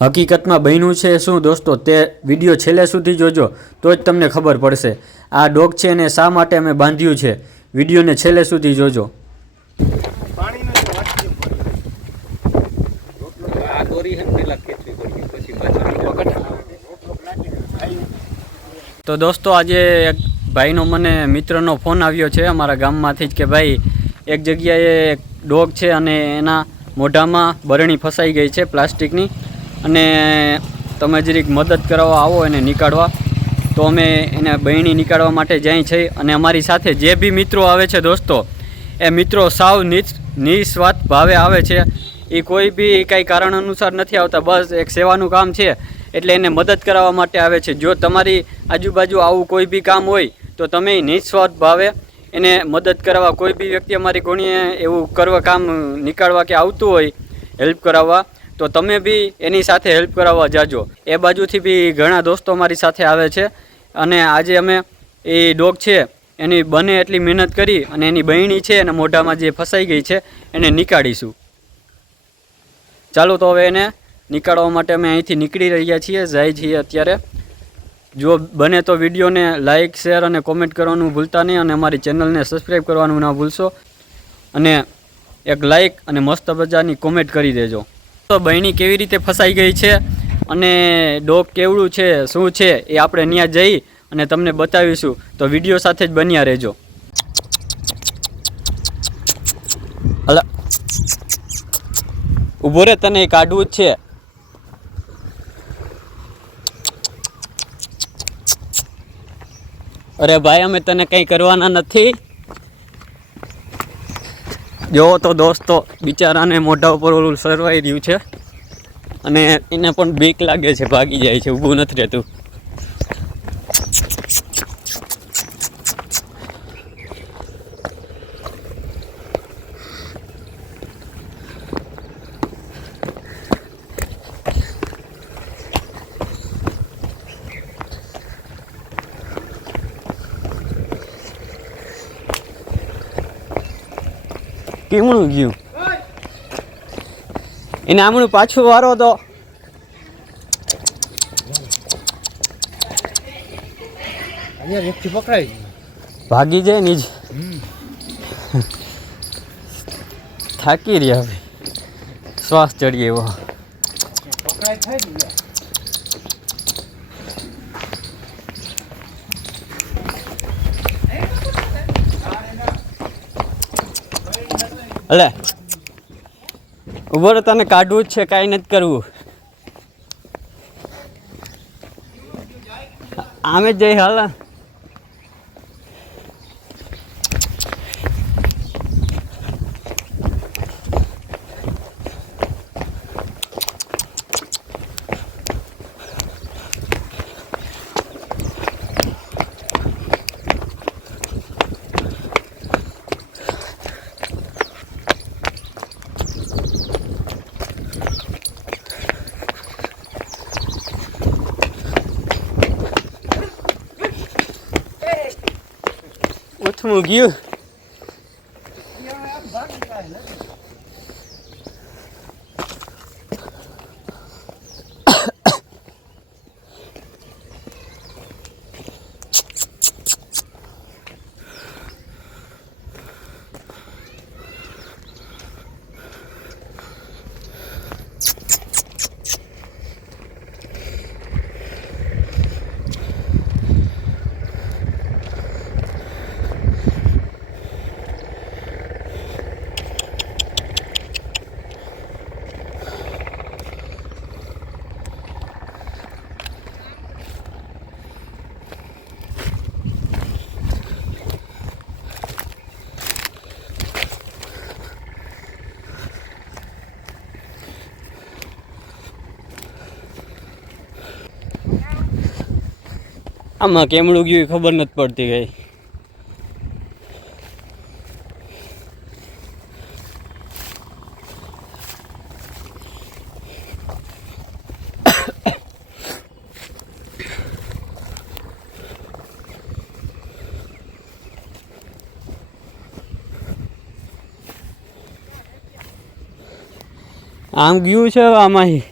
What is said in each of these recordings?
હકીકતમાં બન્યું છે શું દોસ્તો? તે વીડિયો છેલ્લે સુધી જોજો, તો જ તમને ખબર પડશે. આ ડોગ છે એને શા માટે અમે બાંધ્યું છે? વિડીયોને છેલ્લે સુધી જોજો. તો દોસ્તો, આજે એક ભાઈનો મને મિત્રનો ફોન આવ્યો છે અમારા ગામમાંથી જ કે ભાઈ, એક જગ્યાએ ડોગ છે અને એના મોઢામાં બરણી ફસાઈ ગઈ છે પ્લાસ્ટિકની. અને તમે જરીક મદદ કરાવવા આવો એને નીકાળવા, તો અમે એને બહેણી નીકાળવા માટે જાય છે. અને અમારી સાથે જે બી મિત્રો આવે છે દોસ્તો, એ મિત્રો સાવ નિસ નિસ્વાર્થ ભાવે આવે છે. એ કોઈ બી કાંઈ કારણ અનુસાર નથી આવતા, બસ એક સેવાનું કામ છે, એટલે એને મદદ કરાવવા માટે આવે છે. જો તમારી આજુબાજુ આવું કોઈ બી કામ હોય, તો તમે નિસ્વાર્થ ભાવે એને મદદ કરાવવા. કોઈ બી વ્યક્તિ અમારી કોણીએ એવું કરવા કામ નીકાળવા કે આવતું હોય, હેલ્પ કરાવવા તો તમે બી એની સાથે હેલ્પ કરાવવા જાજો. એ બાજુથી બી ઘણા દોસ્તો અમારી સાથે આવે છે. અને આજે અમે એ ડોગ છે, એની બને એટલી મહેનત કરી અને એની બહેણી છે અને મોઢામાં જે ફસાઈ ગઈ છે, એને નીકાળીશું. ચાલો તો હવે એને નીકાળવા માટે અમે અહીંથી નીકળી રહ્યા છીએ, જાય છીએ અત્યારે. જો બને તો વિડીયોને લાઇક શેર અને કોમેન્ટ કરવાનું ભૂલતા નહીં અને અમારી ચેનલને સબસ્ક્રાઈબ કરવાનું ના ભૂલશો. અને એક લાઇક અને મસ્ત મજાની કોમેન્ટ કરી દેજો. તો બહેણી કેવી રીતે ફસાઈ ગઈ છે અને ડોગ કેવડું છે, શું છે એ આપણે ત્યાં જઈ અને તમને બતાવીશું. તો વીડિયો સાથે જ બન્યા રહેજો. અલા ઊભો રે, તને કાઢવું જ છે. અરે ભાઈ, અમે તને કંઈ કરવાના નથી. જોવો તો દોસ્તો, બિચારાને મોઢા ઉપર ઓલું સરવાઈ રહ્યું છે. અને એને પણ બીક લાગે છે, ભાગી જાય છે, ઊભું નથી રહેતું કેમણું ગયું એને આમણું પાછું વારો તો ભાગી જાય ને જ. થાકી રહ્યા હવે. શ્વાસ ચડી એવો. અલે ઊભો તને કાઢવું જ છે કાંઈ નથી કરવું. આમે જઈ હાલ. Mugiu. આમાં કેમડું ગયું ખબર નથી પડતી ગઈ આમ ગયું છે આમાં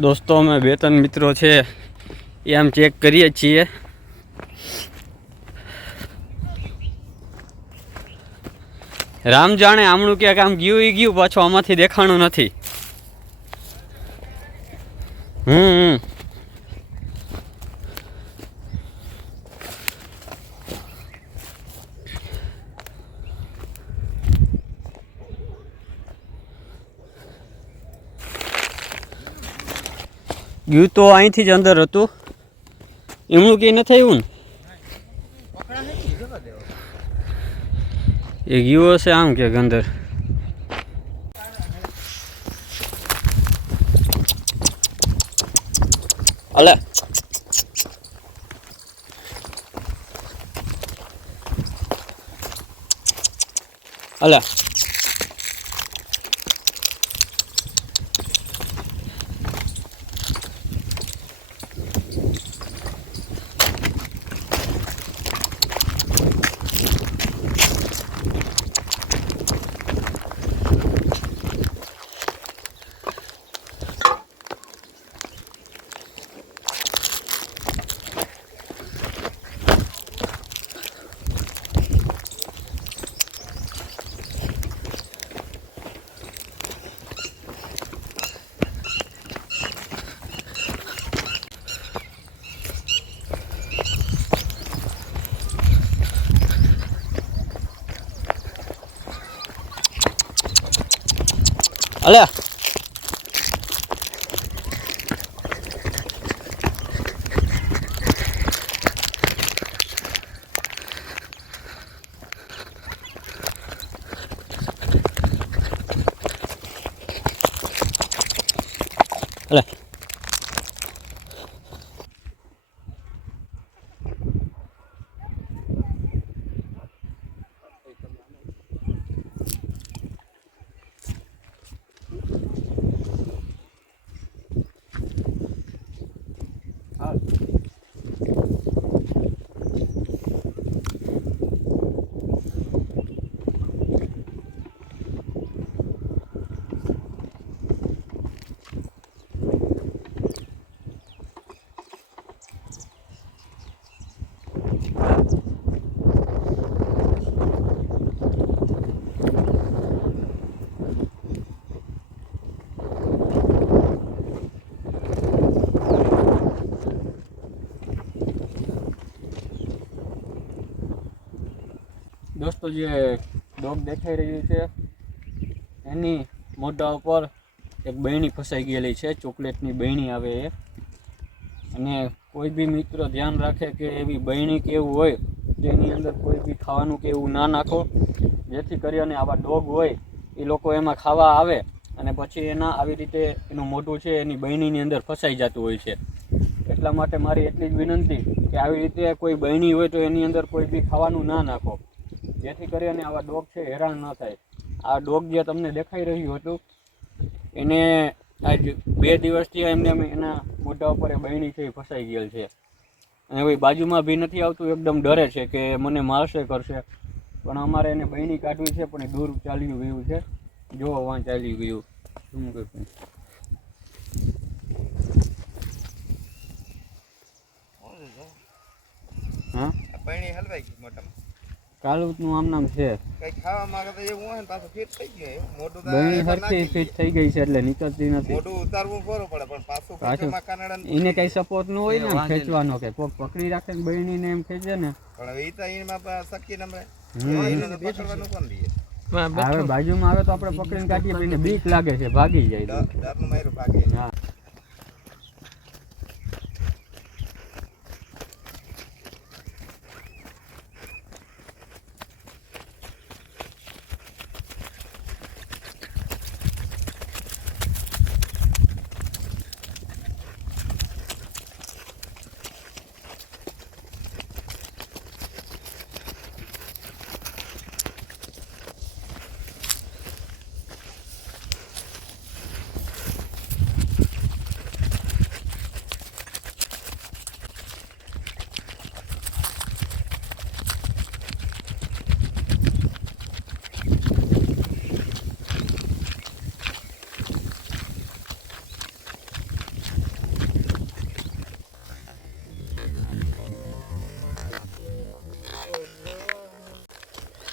દોસ્તો, અમે બે ત્રણ મિત્રો છે, એ આમ ચેક કરીએ છીએ. રામ જાણે આમણું ક્યાંક આમ ગયું એ ગયું, પાછું આમાંથી દેખાણું નથી. હમ. ગયું તો અહીંથી જ અંદર હતું. એમનું કંઈ નથી આવ્યું ને? એ ગયું હશે આમ કે અંદર અલે. અલે. અલે અલે દોસ્તો જે ડોગ દેખાઈ રહ્યું છે, એની મોઢા ઉપર એક બહેણી ફસાઈ ગયેલી છે, ચોકલેટની બહેણી આવે એ. અને કોઈ બી મિત્ર ધ્યાન રાખે કે એવી બહેણી કે એવું હોય, જેની અંદર કોઈ બી ખાવાનું કે એવું ના નાખો, જેથી કરી અને આવા ડોગ હોય, એ લોકો એમાં ખાવા આવે અને પછી એના આવી રીતે એનું મોઢું છે, એની બહેણીની અંદર ફસાઈ જતું હોય છે. એટલા માટે મારી એટલી જ વિનંતી કે આવી રીતે કોઈ બહેણી હોય તો એની અંદર કોઈ બી ખાવાનું ના નાખો. જેથી કરીને આવા ડોગ છે હેરાન ન થાય. આ ડોગ જે તમને દેખાઈ રહ્યું હતું એને આજ બે દિવસથી એમને એમ એના મોઢા ઉપર એ બહેણી છે એ ફસાઈ ગયેલ છે. અને ભાઈ બાજુમાં બી નથી આવતું એકદમ ડરે છે કે મને મારશે કરશે. પણ અમારે એને બહેણી કાઢવી છે પણ એ દૂર ચાલ્યું ગયું છે. જો વાં ચાલ્યું ગયું. શું કહ્યું હા? બહેણી હલવાઈ ગઈ મોટામાં કાલુતનું આમ નામ છે. કઈ ખાવા માંગે તો એવું હોય ને પાછું ફિટ થઈ ગયું. ફિટ ગઈ છે એટલે નીકળતી નથી. મોઢું ઉતારવું બરો પડે પણ પાછું પાછું કાનડા એને કઈ સપોર્ટ ન હોય ને ખેંચવાનો કે કોક પકડી રાખે ને બહેણીને એમ ખેંચે ને. પણ હવે તો એમાં શક્ય નમરે એને કોણ હવે બાજુમાં આવે તો આપણે પકડીને કાઢીએ બીક લાગે છે ભાગી જાય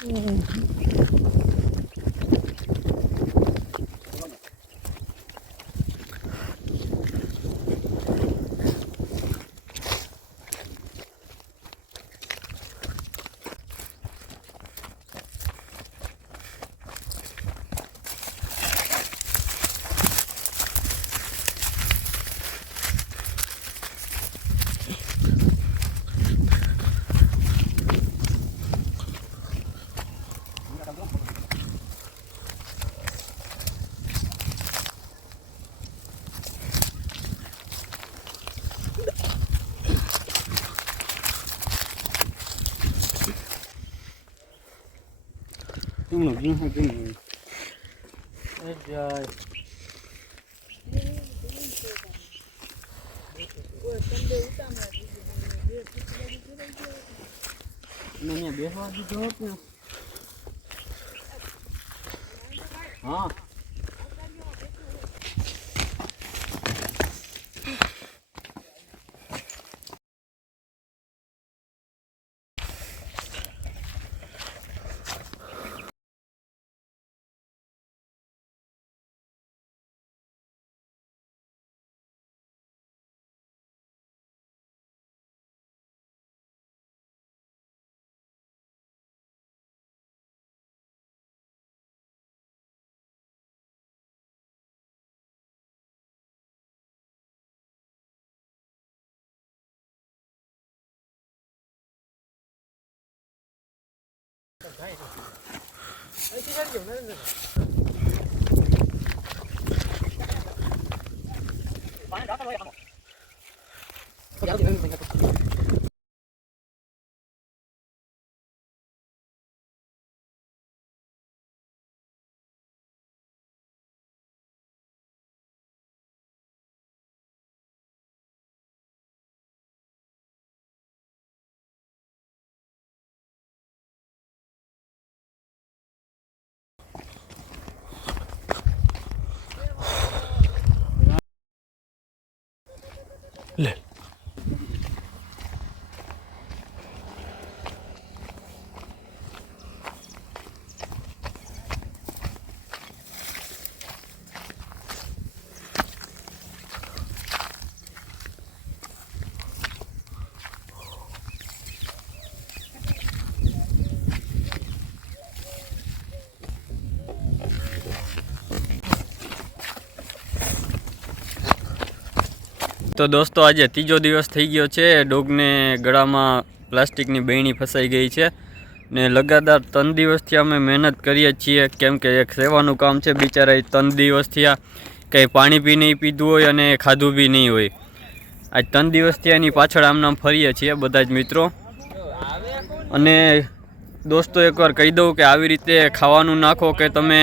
嗯。ડર- ડરનું માર્યું ભાગે હા બેસવા દીધો હોત ને હા તો દોસ્તો, આજે ત્રીજો દિવસ થઈ ગયો છે. ડોગને ગળામાં પ્લાસ્ટિકની બેણી ફસાઈ ગઈ છે ને લગાતાર ત્રણ દિવસથી અમે મહેનત કરીએ છીએ. કેમ કે એક સેવાનું કામ છે બિચારા ત્રણ દિવસથી આ કંઈ પાણી બી નહીં પીધું હોય અને ખાધું બી નહીં હોય. આજ ત્રણ દિવસથી એની પાછળ આમનામ ફરીએ છીએ બધા જ મિત્રો. અને દોસ્તો, એકવાર કહી દઉં કે આવી રીતે ખાવાનું નાખો કે તમે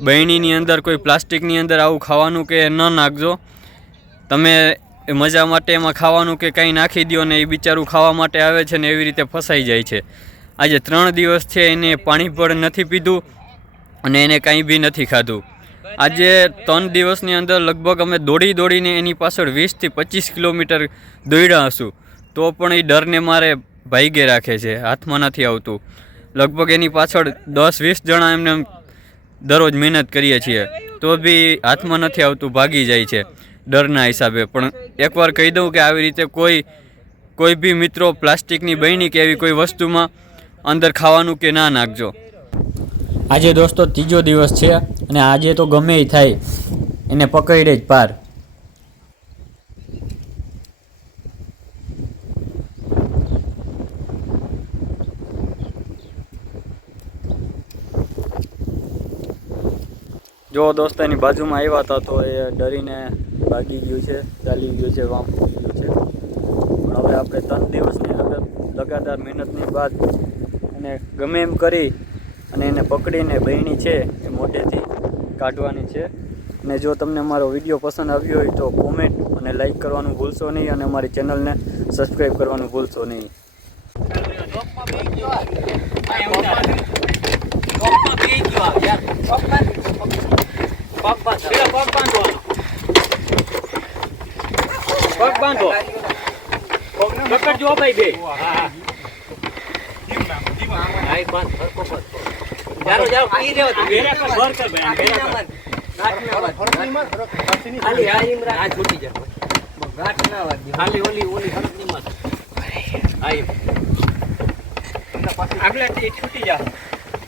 બહેણીની અંદર, કોઈ પ્લાસ્ટિકની અંદર આવું ખાવાનું કે ન નાખજો. તમે મજા માટે એમાં ખાવાનું કે કંઈ નાખી દો ને એ બિચારું ખાવા માટે આવે છે ને એવી રીતે ફસાઈ જાય છે. આજે ત્રણ દિવસ છે એને પાણી પણ નથી પીધું અને એને કાંઈ બી નથી ખાધું. આજે ત્રણ દિવસની અંદર લગભગ અમે દોડી દોડીને એની પાછળ વીસથી પચીસ કિલોમીટર દોડ્યા હશું. તો પણ એ ડરને મારે ભાઈગે રાખે છે, હાથમાં નથી આવતું. લગભગ એની પાછળ દસ વીસ જણા એમને એમ દરરોજ મહેનત કરીએ છીએ. તો બી હાથમાં નથી આવતું, ભાગી જાય છે. ડરના હિસાબે. પણ એકવાર કહી દઉં કે આવી રીતે કોઈ કોઈ બી મિત્રો પ્લાસ્ટિકની બહેની કે એવી કોઈ વસ્તુમાં અંદર ખાવાનું કે ના નાખજો. આજે દોસ્તો ત્રીજો દિવસ છે અને આજે તો ગમે થાય. એને પકડે જ પાર. જો દોસ્તો એની બાજુમાં આવ્યા હતા તો એ ડરીને ભાગી ગયું છે, ચાલી ગયું છે, વામ ગયું છે. પણ હવે આપણે ત્રણ દિવસની લગા- લગાતાર મહેનતની બાદ એને ગમે એમ કરી અને એને પકડીને બહેણી છે, એ મોઢેથી કાઢવાની છે. અને જો તમને મારો વીડિયો પસંદ આવ્યો હોય તો કોમેન્ટ અને લાઈક કરવાનું ભૂલશો નહીં અને અમારી ચેનલને સબસ્ક્રાઈબ કરવાનું ભૂલશો નહીં. પગ બાંધો. પકડજો ભાઈ બે. એક બાંધ, હરખો બાંધ. જારો, જારો, ઈ રહ્યો તું. ખાલી આ ઈમ. રાખ. આ છૂટી જાઓ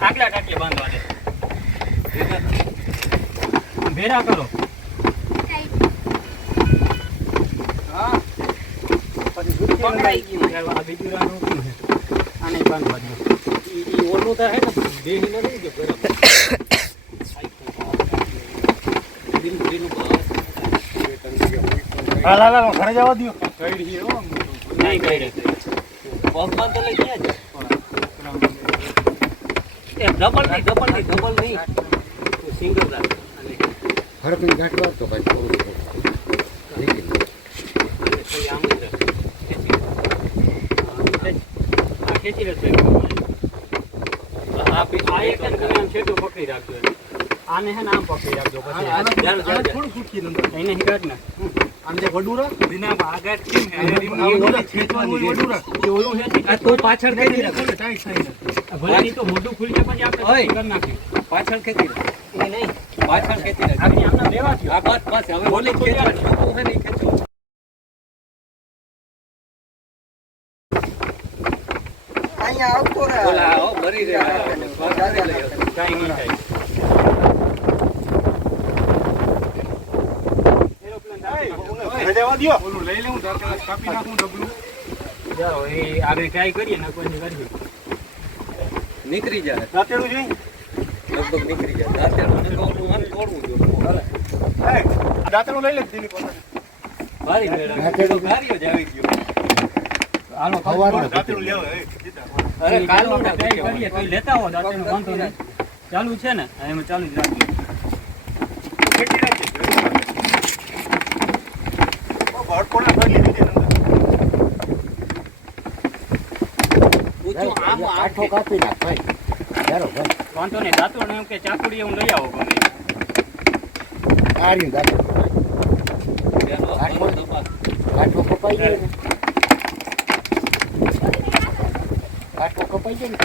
આગલા ટાંકી બાંધવા દે ભેરા કરો. ઘરે જવા દો નહીં કરે પગમાં તો લઈ ગયા ડબલ નહીં, ડબલ નહીં, ડબલ નહીં. સિંગલ રાખ. અને હરકની ગાંઠ ભાઈ થોડું અને આમ પીછું એમ. આને હે ને આમ પકડી રાખજો હા, પછી જારો, જારો. એને હિકાટ ને આ તું પાછળ ખેંચી રાખ. ભલે તો મોઢું ખુલી જાય પછી આપણે. કરી નાખી પાછળ ખેતી એ નહીં, પાછળ ખેતી લેવા. આ બસ, બસ, હવે ઓલી ખેંચવાની. તું હે ને ઈ ખેંચો. અહીંયા આવતો રહે. ઓલા, હો, મરી રહ્યા. વધારે લઈ. કાંઈ નહીં થાય. એરોપ્લેન જાઓ એ આગળ ટ્રાય કરીએ ને કોઈની કરીએ નીકળી જાય. લગભગ નીકળી જાય. દાંતેડું મેળા. દાંતેડું. જ આવી ગયો. હાલો સવારનો અરે કાલનું ના કરીએ તો લેતા હો વાંધો નહીં ચાલુ છે ને એમાં ચાલુ જ આઠો કાપી નાખ, ભાઈ વાંધો નહીં દાંતણ એમ કે ચાકુડી એવું લઈ આવો ગમે ગાંઠ કપાઈ ગયો ને. આઠો કપાઈ ગયો ને.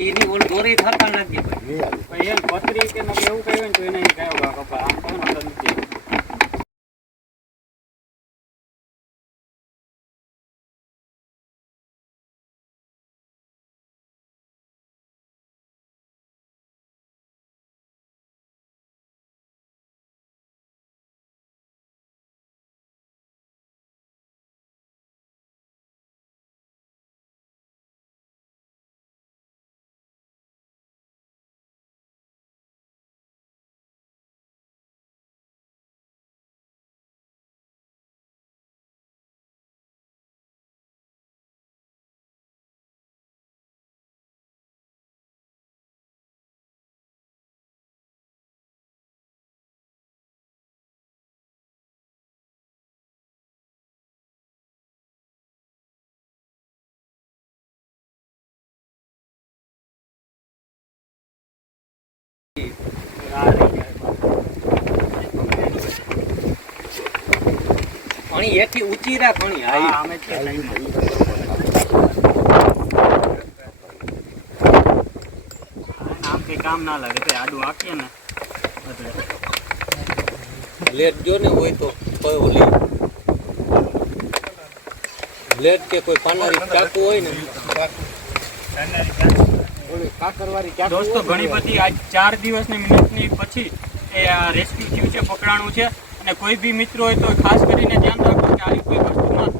એની ઓલી દોરી આવી. પછી એમ પતરી કે એવું કહ્યું ને તો એને કયો કપા આમ પણ નથી? અણી એથી ઊંચી રા અણી. હા અમે આમે છે આમ કઈ કામ ના લાગે તે આડું આખીએ ને. એટલે. લેટ જો ને હોય તો કોઈ ઓલી. લેટ કે કોઈ પાનારી ચાકુ હોય ને. દોસ્તો ઘણી બધી આજ ચાર દિવસની મિનિટની પછી એ આ રેસ્ક્યુ થયું છે પકડાણું છે. અને કોઈ બી મિત્રો હોય તો ખાસ કરીને ધ્યાન રાખો કે આવી કોઈ વસ્તુમાં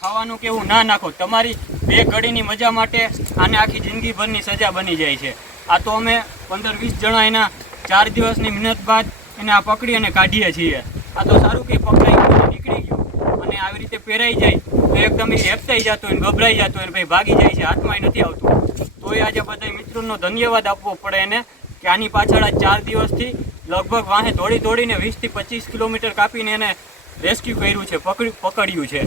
ખાવાનું કે એવું ના નાખો. તમારી બે ઘડીની મજા માટે આને આખી જિંદગીભરની સજા બની જાય છે. આ તો અમે પંદર વીસ જણા એના ચાર દિવસની મહેનત બાદ એને આ પકડી અને કાઢીએ છીએ. આ તો સારું કે પકડાઈ નીકળી ગયું. અને આવી રીતે પહેરાઈ જાય તો એકદમ હેપતાઈ જતો હોય ગભરાઈ જતો હોય ભાઈ ભાગી જાય છે હાથમાં નથી આવતું. તો એ આજે બધા મિત્રોનો ધન્યવાદ આપવો પડે એને. કે આની પાછળ આ ચાર દિવસથી લગભગ વાહે દોડી દોડીને વીસથી પચીસ કિલોમીટર કાપીને એને રેસ્ક્યુ કર્યું છે પકડી પકડ્યું છે.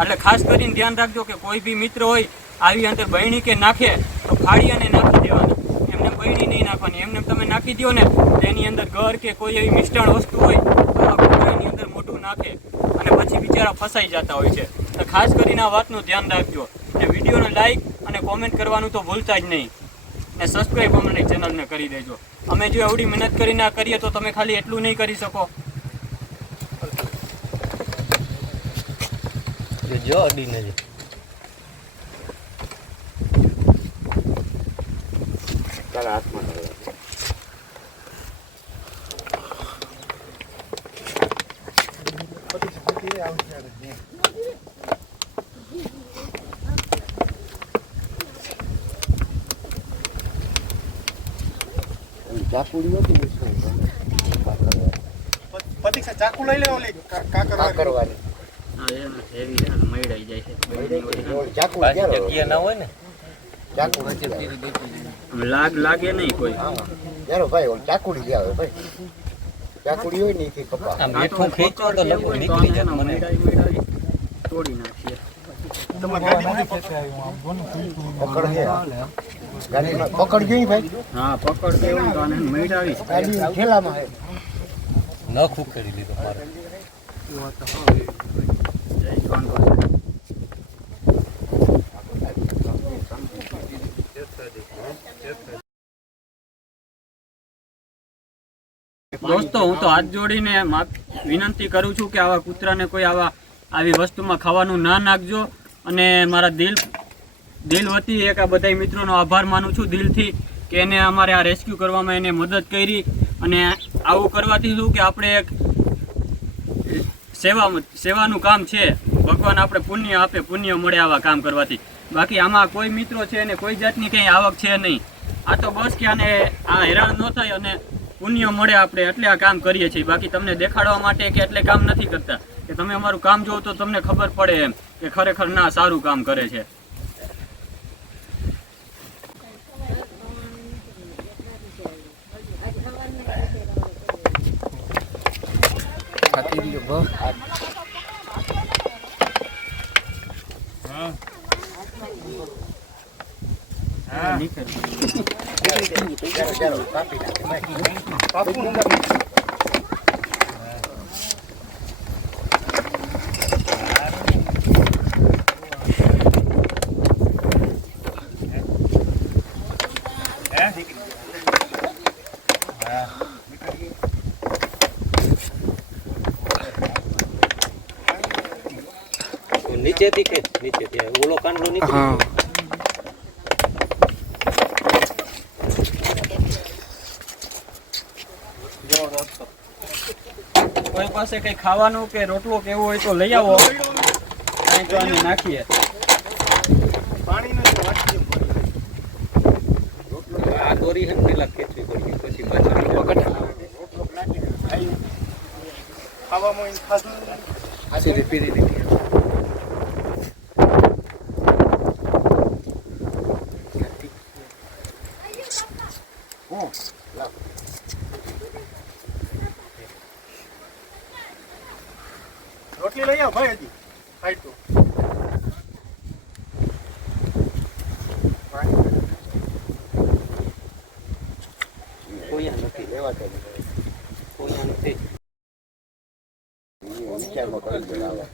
એટલે ખાસ કરીને ધ્યાન રાખજો કે કોઈ બી મિત્ર હોય, આવી અંદર બહેણી કે નાખે, તો ફાડી અને નાખી દેવાની. એમને બહેણી નહીં નાખવાની. એમને તમે નાખી દો ને, તો એની અંદર ઘર કે કોઈ એવી મિષ્ટાણ વસ્તુ હોય એની અંદર મોટું નાખે અને પછી બિચારા ફસાઈ જતા હોય છે. તો ખાસ કરીને આ વાતનું ધ્યાન રાખજો. અને વિડીયોને લાઈક અને કોમેન્ટ કરવાનું તો ભૂલતા જ નહીં. ને સબસ્ક્રાઈબ અમારી ચેનલને કરી દેજો. અમે જો એવડી મહેનત કરીને આ કરીએ તો તમે ખાલી એટલું નહીં કરી શકો. જો અડીને જ. તારા હાથમાં ન હોય. ઓલી ચાકુડી હતી ને શું? પતિક્ષા ચાકુ લઈ લે ઓલી કા- કાકર વાળી. કાકરવાની. હા એમ એવી છે ને મળાઈ જાય છે ઓલી ચાકુડી ક્યારે હોય? જગ્યા ના હોય ને? ચાકુડી ક્યારે હોય? લાગ લાગે નહીં કોઈ. હા. યારો ભાઈ ઓલી ચાકુડી હોય ભાઈ? ચાકુડી હોય નહીં કપા. આ મીઠું ખેંચો તો લગભગ નીકળી જાય મને. તોડી નાખીએ. તમારી પકડ ગાડીમાં પકડ ગઈ ભાઈ. હા પકડ દેવું તો આને મેળાવી ગાડી ઠેલામાં ન ઉખેડી લીધો મારે. દોસ્તો હું તો હાથ જોડીને વિનંતી કરું છું કે આવા કૂતરાને કોઈ આવા આવી વસ્તુમાં ખાવાનું ના નાખજો અને મારા દિલ દિલ વતી એક આ બધા મિત્રોનો આભાર માનું છું દિલથી કે એને અમારે આ રેસ્ક્યુ કરવામાં એને મદદ કરી અને આવું કરવાથી શું કે આપણે એક સેવા સેવાનું કામ છે. ભગવાન આપણે પુણ્ય આપે, પુણ્ય મળે આવા કામ કરવાથી. બાકી આમાં કોઈ મિત્રો છે ને કોઈ જાતની કંઈ આવક છે નહીં. આ તો બસ કે આને આ હેરાન ન થાય અને પુણ્ય મળે આપણે એટલે આ કામ કરીએ છીએ. બાકી તમને દેખાડવા માટે કે એટલે કામ નથી કરતા. કે તમે અમારું કામ જોવો તો તમને ખબર પડે એમ કે ખરેખર ના સારું કામ કરે છે. ચાલો ચાલો કાપી નાખે ભાઈ નીચેથી નીચે થી ઓલો કાંડલો નીકળી કોઈ પાસે કઈ ખાવાનું કે રોટલો કેવો હોય તો લઈ આવો. કાંઈ તો આને નાખીએ. પાણી નથી વાટકી આ દોરી હે ને પેલા ખેંચવી પડશે પછી પાછળ પકડ ખાવામાં ખાધું. સીધી પીરી દીધી રોટલી લઈ આવ ભાઈ હજી ખાઈ તો કોઈ નથી લેવા દે કોઈ નથી વિચારમાં કરી દે આવા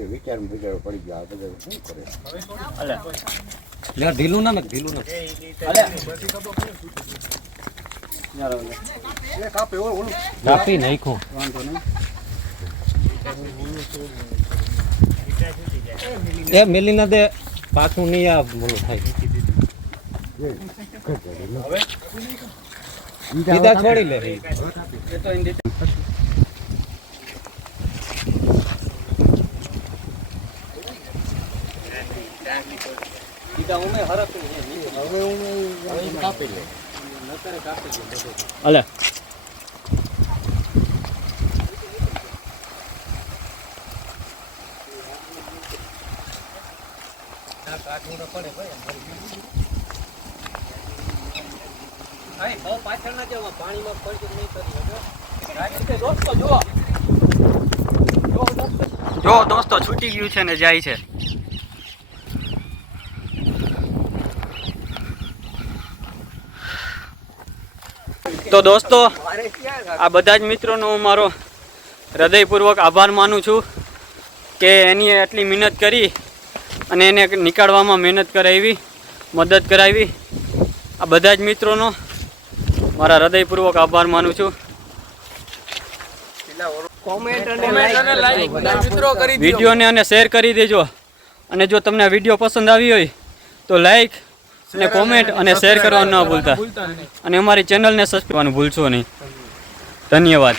એ વિચારમાં બિચારો પડી ગયો. આ બધા શું કરે? અલે. ઢીલું ના ઢીલું ના. કાપે ઓલું ઓલું. કાપી નાખો વાંધો નહીં. એ મેલી ના દે પાછું નહીં આ બોલું થાય. સીધા છોડી લે એ તો એની રીતે સીધા ઉમે હરક હવે હું હવે કાપી લે અલે. પાછળ ના પાણીમાં પડશે નહીં કરી દોસ્તો જુઓ. જો દોસ્તો છૂટી ગયું છે ને જાય છે. તો દોસ્તો આ બધા જ મિત્રોનો હું મારો હૃદયપૂર્વક આભાર માનું છું કે એની આટલી મહેનત કરી અને એને નીકાળવામાં મહેનત કરાવી મદદ કરાવી. આ બધા જ મિત્રોનો મારા હૃદયપૂર્વક આભાર માનું છું. કોમેન્ટ અને લાઈક બધા. મિત્રો કરી વિડીયોને અને શેર કરી દેજો. અને જો તમને વીડિયો પસંદ આવી હોય તો લાઈક અને કોમેન્ટ અને શેર કરવાનું ન ભૂલતા. અને અમારી ચેનલને સબસ્ક્રાઈબ કરવાનું ભૂલશો નહીં. ધન્યવાદ.